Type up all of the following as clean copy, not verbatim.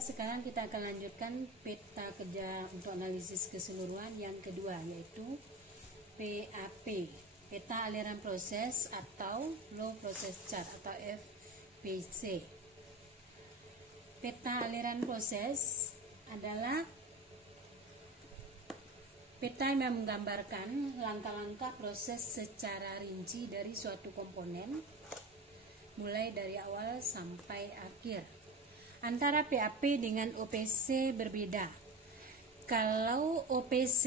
sekarang kita akan lanjutkan peta kerja untuk analisis keseluruhan yang kedua, yaitu PAP, peta aliran proses atau Flow Process Chart atau FPC. Peta aliran proses adalah peta yang menggambarkan langkah-langkah proses secara rinci dari suatu komponen, mulai dari awal sampai akhir. Antara PAP dengan OPC berbeda. Kalau OPC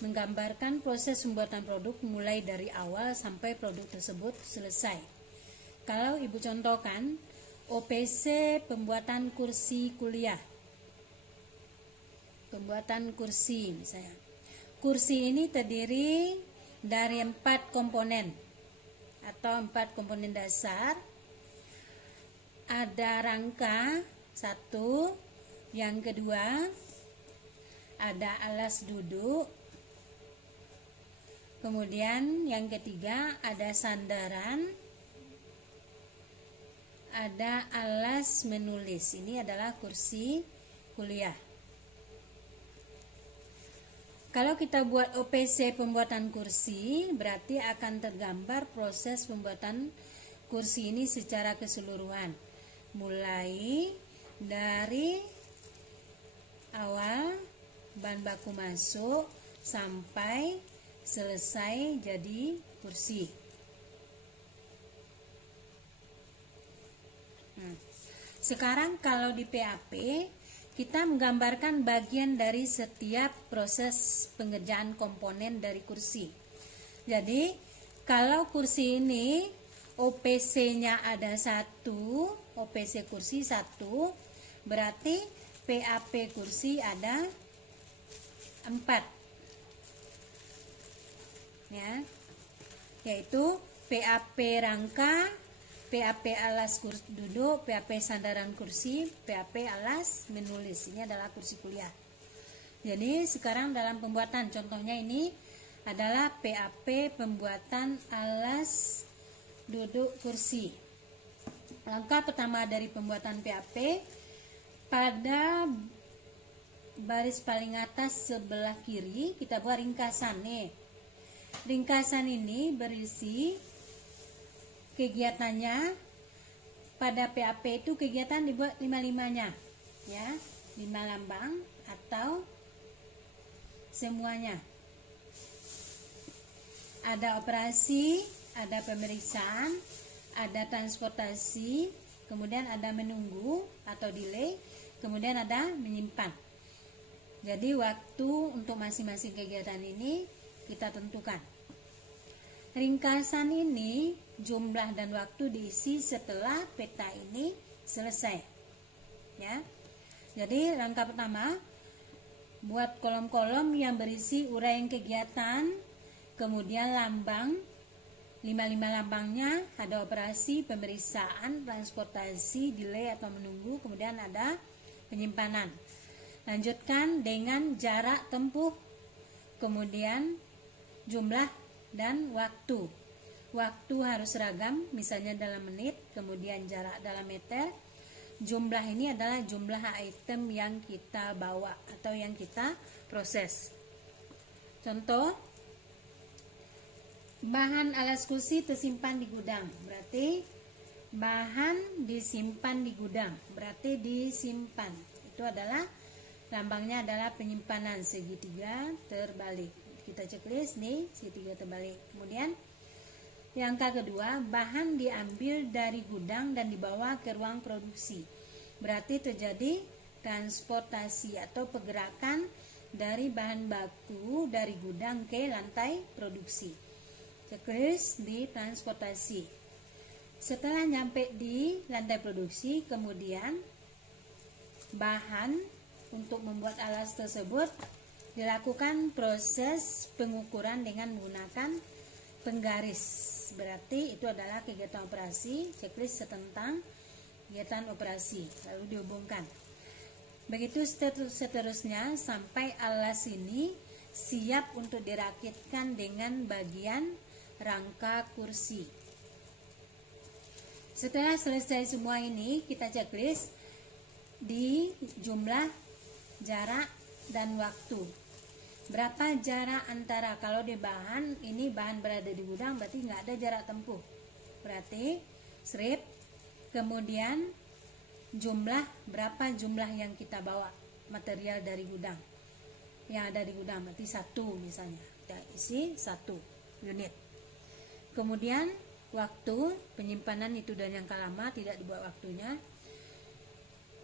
menggambarkan proses pembuatan produk mulai dari awal sampai produk tersebut selesai. Kalau ibu contohkan, OPC pembuatan kursi kuliah. Pembuatan kursi misalnya. Kursi ini terdiri dari 4 komponen atau 4 komponen dasar. Ada rangka 1, yang kedua ada alas duduk, kemudian yang ketiga ada sandaran, ada alas menulis. Ini adalah kursi kuliah. Kalau kita buat OPC pembuatan kursi, berarti akan tergambar proses pembuatan kursi ini secara keseluruhan, mulai dari awal bahan baku masuk sampai selesai jadi kursi. Sekarang kalau di PAP kita menggambarkan bagian dari setiap proses pengerjaan komponen dari kursi. Jadi kalau kursi ini OPC-nya ada 1, OPC kursi 1, berarti PAP kursi ada 4. Ya. Yaitu PAP rangka, PAP alas kursi duduk, PAP sandaran kursi, PAP alas menulis. Ini adalah kursi kuliah. Jadi sekarang dalam pembuatan, contohnya ini adalah PAP pembuatan alas duduk kursi. Langkah pertama dari pembuatan PAP, pada baris paling atas sebelah kiri kita buat ringkasan nih. Ringkasan ini berisi kegiatannya. Pada PAP itu kegiatan dibuat 5-5-nya, ya, 5 lambang atau semuanya. Ada operasi, ada pemeriksaan, ada transportasi, kemudian ada menunggu atau delay, kemudian ada menyimpan. Jadi waktu untuk masing-masing kegiatan ini kita tentukan. Ringkasan ini jumlah dan waktu diisi setelah peta ini selesai. Ya. Jadi langkah pertama, buat kolom-kolom yang berisi uraian kegiatan, kemudian lambang. 5 lambangnya ada operasi, pemeriksaan, transportasi, delay atau menunggu, kemudian ada penyimpanan. Lanjutkan dengan jarak tempuh, kemudian jumlah dan waktu. Waktu harus seragam, misalnya dalam menit, kemudian jarak dalam meter. Jumlah ini adalah jumlah item yang kita bawa atau yang kita proses. Contoh, bahan alas kursi tersimpan di gudang, berarti bahan disimpan di gudang, berarti disimpan. Itu adalah lambangnya adalah penyimpanan segitiga terbalik. Kita checklist nih, segitiga terbalik. Kemudian yang kedua, bahan diambil dari gudang dan dibawa ke ruang produksi. Berarti terjadi transportasi atau pergerakan dari bahan baku dari gudang ke lantai produksi. Checklist di transportasi. Setelah nyampe di lantai produksi, kemudian bahan untuk membuat alas tersebut dilakukan proses pengukuran dengan menggunakan penggaris. Berarti itu adalah kegiatan operasi, checklist tentang kegiatan operasi, lalu dihubungkan. Begitu seterusnya sampai alas ini siap untuk dirakitkan dengan bagian rangka kursi. Setelah selesai semua ini, kita checklist di jumlah, jarak, dan waktu. Berapa jarak antara, kalau di bahan, ini bahan berada di gudang berarti nggak ada jarak tempuh. Berarti strip, kemudian jumlah, berapa jumlah yang kita bawa material dari gudang. Yang ada di gudang berarti 1 misalnya. Kita isi 1 unit. Kemudian waktu penyimpanan itu dan jangka lama, tidak dibuat waktunya.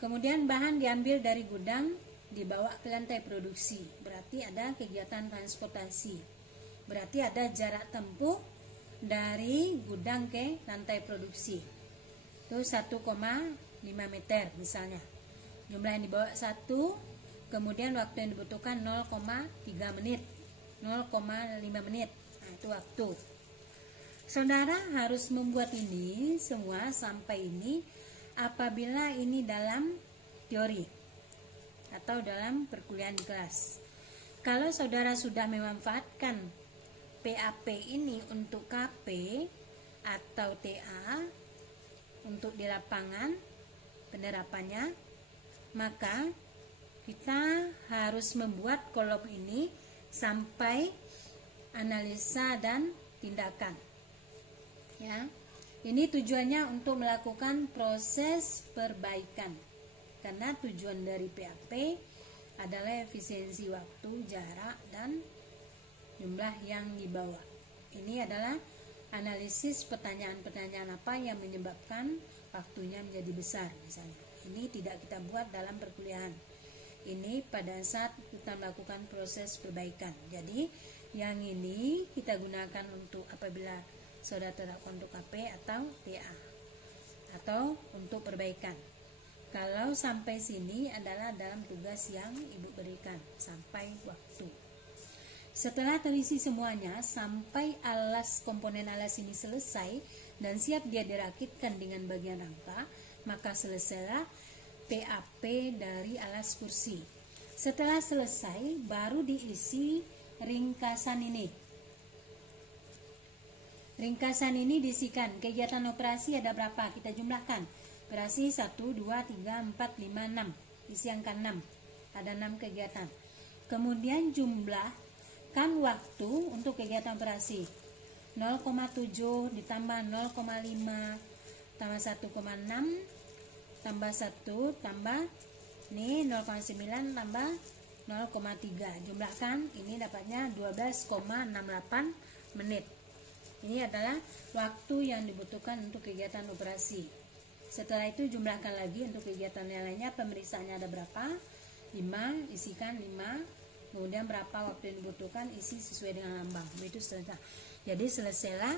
Kemudian bahan diambil dari gudang, dibawa ke lantai produksi, berarti ada kegiatan transportasi, berarti ada jarak tempuh dari gudang ke lantai produksi itu 1,5 meter misalnya. Jumlah yang dibawa 1, kemudian waktu yang dibutuhkan 0,3 menit, 0,5 menit. Nah, itu waktu. Saudara harus membuat ini semua sampai ini apabila ini dalam teori atau dalam perkuliahan di kelas. Kalau saudara sudah memanfaatkan PAP ini untuk KP atau TA untuk di lapangan penerapannya, maka kita harus membuat kolom ini sampai analisa dan tindakan. Ya, ini tujuannya untuk melakukan proses perbaikan. Karena tujuan dari PAP adalah efisiensi waktu, jarak, dan jumlah yang dibawa. Ini adalah analisis pertanyaan-pertanyaan apa yang menyebabkan waktunya menjadi besar misalnya. Ini tidak kita buat dalam perkuliahan. Ini pada saat kita melakukan proses perbaikan. Jadi yang ini kita gunakan untuk apabila saudara terapkan untuk KP atau TA atau untuk perbaikan. Kalau sampai sini adalah dalam tugas yang ibu berikan sampai waktu. Setelah terisi semuanya sampai alas, komponen alas ini selesai dan siap dia dirakitkan dengan bagian rangka, maka selesailah PAP dari alas kursi. Setelah selesai baru diisi ringkasan ini. Ringkasan ini diisikan kegiatan operasi ada berapa, kita jumlahkan. Operasi 1, 2, 3, 4, 5, 6. Isi angka 6. Ada 6 kegiatan. Kemudian jumlahkan waktu untuk kegiatan operasi. 0,7 ditambah 0,5 tambah 1,6 tambah 1 tambah ini 0,9 tambah 0,3. Jumlahkan, ini dapatnya 12,68 menit. Ini adalah waktu yang dibutuhkan untuk kegiatan operasi. Setelah itu jumlahkan lagi untuk kegiatan yang lainnya, pemeriksaannya ada berapa? 5, isikan 5. Kemudian berapa waktu yang dibutuhkan, isi sesuai dengan lambang. Itu selesai. Jadi selesailah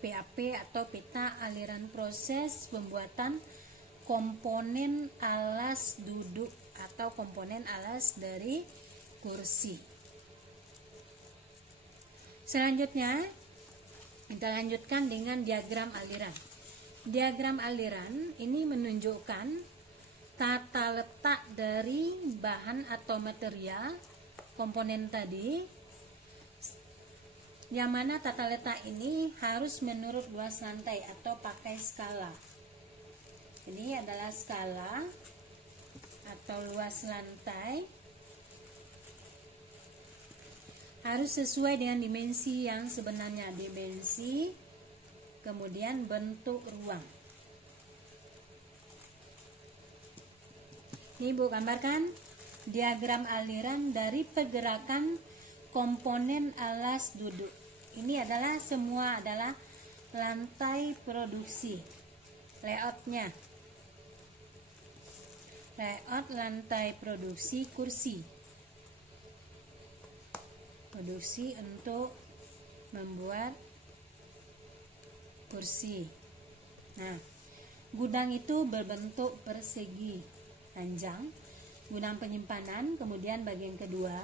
PAP atau peta aliran proses pembuatan komponen alas duduk atau komponen alas dari kursi. Selanjutnya kita lanjutkan dengan diagram aliran. Diagram aliran ini menunjukkan tata letak dari bahan atau material komponen tadi, yang mana tata letak ini harus menurut luas lantai atau pakai skala. Ini adalah skala atau luas lantai, harus sesuai dengan dimensi yang sebenarnya, dimensi kemudian bentuk ruang. Ini Ibu gambarkan diagram aliran dari pergerakan komponen alas duduk. Ini adalah semua adalah lantai produksi. Layoutnya, layout lantai produksi kursi. Produksi untuk membuat kursi. Nah, gudang itu berbentuk persegi panjang, gudang penyimpanan. Kemudian bagian kedua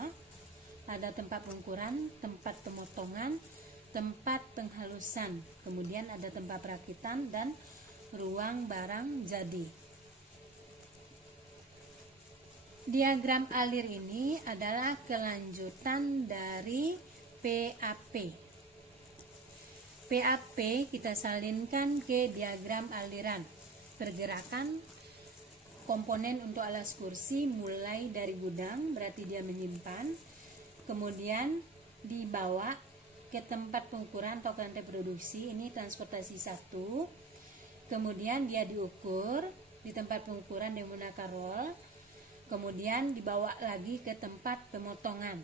ada tempat pengukuran, tempat pemotongan, tempat penghalusan, kemudian ada tempat perakitan dan ruang barang jadi. Diagram alir ini adalah kelanjutan dari PAP. PAP kita salinkan ke diagram aliran, pergerakan komponen untuk alas kursi mulai dari gudang, berarti dia menyimpan, kemudian dibawa ke tempat pengukuran atau ke lantai produksi, ini transportasi 1. Kemudian dia diukur di tempat pengukuran dengan menggunakan roll, kemudian dibawa lagi ke tempat pemotongan.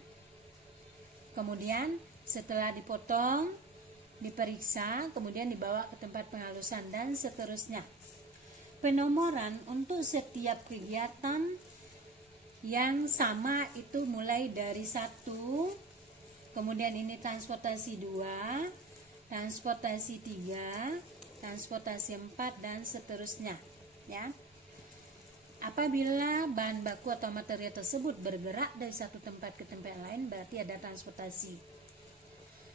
Kemudian setelah dipotong, diperiksa, kemudian dibawa ke tempat penghalusan dan seterusnya. Penomoran untuk setiap kegiatan yang sama itu mulai dari 1, kemudian ini transportasi 2, transportasi 3, transportasi 4 dan seterusnya, ya. Apabila bahan baku atau material tersebut bergerak dari satu tempat ke tempat lain, berarti ada transportasi.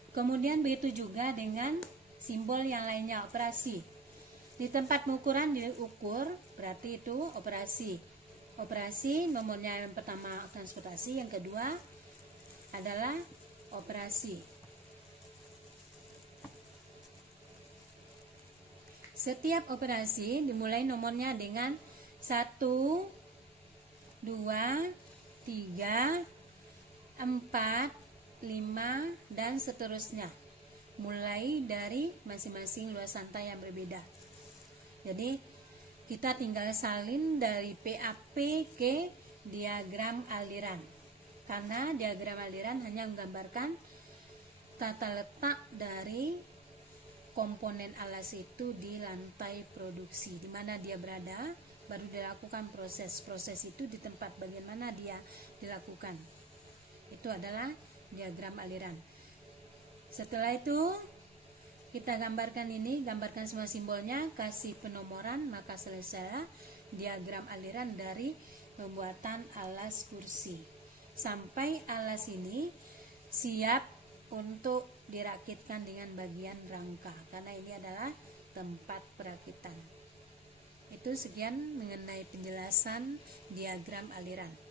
Kemudian begitu juga dengan simbol yang lainnya, operasi. Di tempat pengukuran diukur, berarti itu operasi. Operasi nomornya yang pertama transportasi, yang kedua adalah operasi. Setiap operasi dimulai nomornya dengan 1, 2, 3, 4, 5 dan seterusnya, mulai dari masing-masing luas santai yang berbeda. Jadi kita tinggal salin dari PAP ke diagram aliran, karena diagram aliran hanya menggambarkan tata letak dari komponen alas itu di lantai produksi, di mana dia berada, baru dilakukan proses itu di tempat bagian mana dia dilakukan. Itu adalah diagram aliran. Setelah itu kita gambarkan ini, gambarkan semua simbolnya, kasih penomoran, maka selesai diagram aliran dari pembuatan alas kursi. Sampai alas ini siap untuk dirakitkan dengan bagian rangka, karena ini adalah tempat perakitan. Itu sekian mengenai penjelasan diagram aliran.